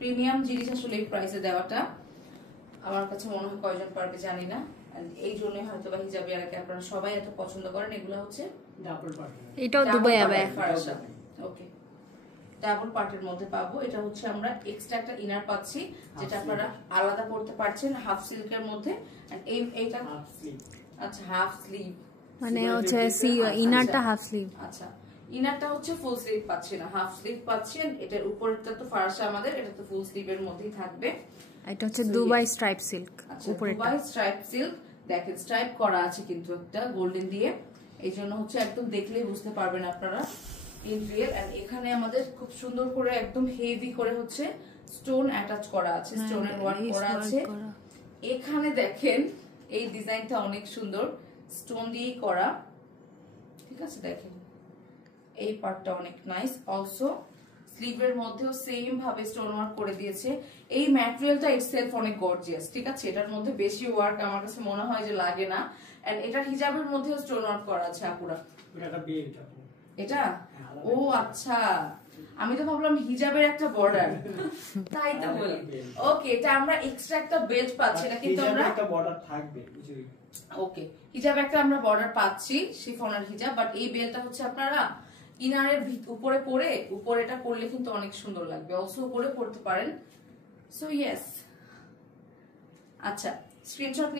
Premium জিনিস আসলে এই প্রাইসে দেওয়াটা আমার কাছে মনে হয় কয়জন পারবে জানি না। এই জন্য হয়তো বা হিজাব ইয়ারাকে আপনারা সবাই এত পছন্দ করেন। এগুলো হচ্ছে ডাবল পার্ট, এটাও দুবাই আবায়া। ওকে, ডাবল পার্টের মধ্যে পাবো। এটা হচ্ছে আমরা এক্সট্রা একটা ইনার পাচ্ছি, যেটা আপনারা আলাদা করতে পারছেন হাফ সিল্কের মধ্যে। এইটা হাফ স্লিভ। আচ্ছা, হাফ স্লিভ মানে হচ্ছে ইনারটা হাফ স্লিভ। আচ্ছা, ইনারটা হচ্ছে ফুল স্লিভ পাচ্ছি না, হাফ স্লিভ পাচ্ছেন। এটার উপরেরটা তো ফার্সা আমাদের, এটা তো ফুল স্লিভের মধ্যেই থাকবে। এটা হচ্ছে দুবাই স্ট্রাইপ সিল্ক। উপরেরটা দুবাই স্ট্রাইপ সিল্ক, দেখেন স্ট্রাইপ করা আছে কিন্তু একটা গোল্ডেন দিয়ে, এই জন্য হচ্ছে একদম দেখলেই বুঝতে পারবেন আপনারা ইন রিয়েল। এন্ড এখানে আমাদের খুব সুন্দর করে একদম হেভি করে হচ্ছে স্টোন অ্যাটাচ করা আছে, স্টোনের ওয়ার্ক করা আছে। এখানে দেখেন এই ডিজাইনটা অনেক সুন্দর, স্টোন দিয়েই করা, ঠিক আছে। দেখেন এই পার্টটা অনেক নাইস। অলসো স্লিভের মধ্যেও সেম ভাবে স্টোন ওয়ার্ক করে দিয়েছে। এই ম্যাটেরিয়ালটা ইটসেলফ অনেক গর্জিয়াস, ঠিক আছে। এটার মধ্যে বেশি ওয়ার্ক আমার কাছে মনে হয় যে লাগে না। এন্ড এটার হিজাবের মধ্যেও স্টোন ওয়ার্ক করা আছে আপুরা। এটা ও আচ্ছা, আমি তো ভাবলাম হিজাবের একটা বর্ডার, তাই তো বলি। ওকে, এটা আমরা এক্সট্রা একটা বেল্ট পাচ্ছি না, কিন্তু আমরা একটা বর্ডার থাকবে। ওকে, হিজাব একটা আমরা বর্ডার পাচ্ছি, শিফনের হিজাব। বাট এই বেলটা হচ্ছে আপনারা ইনারের উপরে পরে, উপরে এটা পরলে কিন্তু অনেক সুন্দর লাগবে। অলসো উপরে পরতে পারেন। সো ইয়েস, আচ্ছা স্ক্রিনশট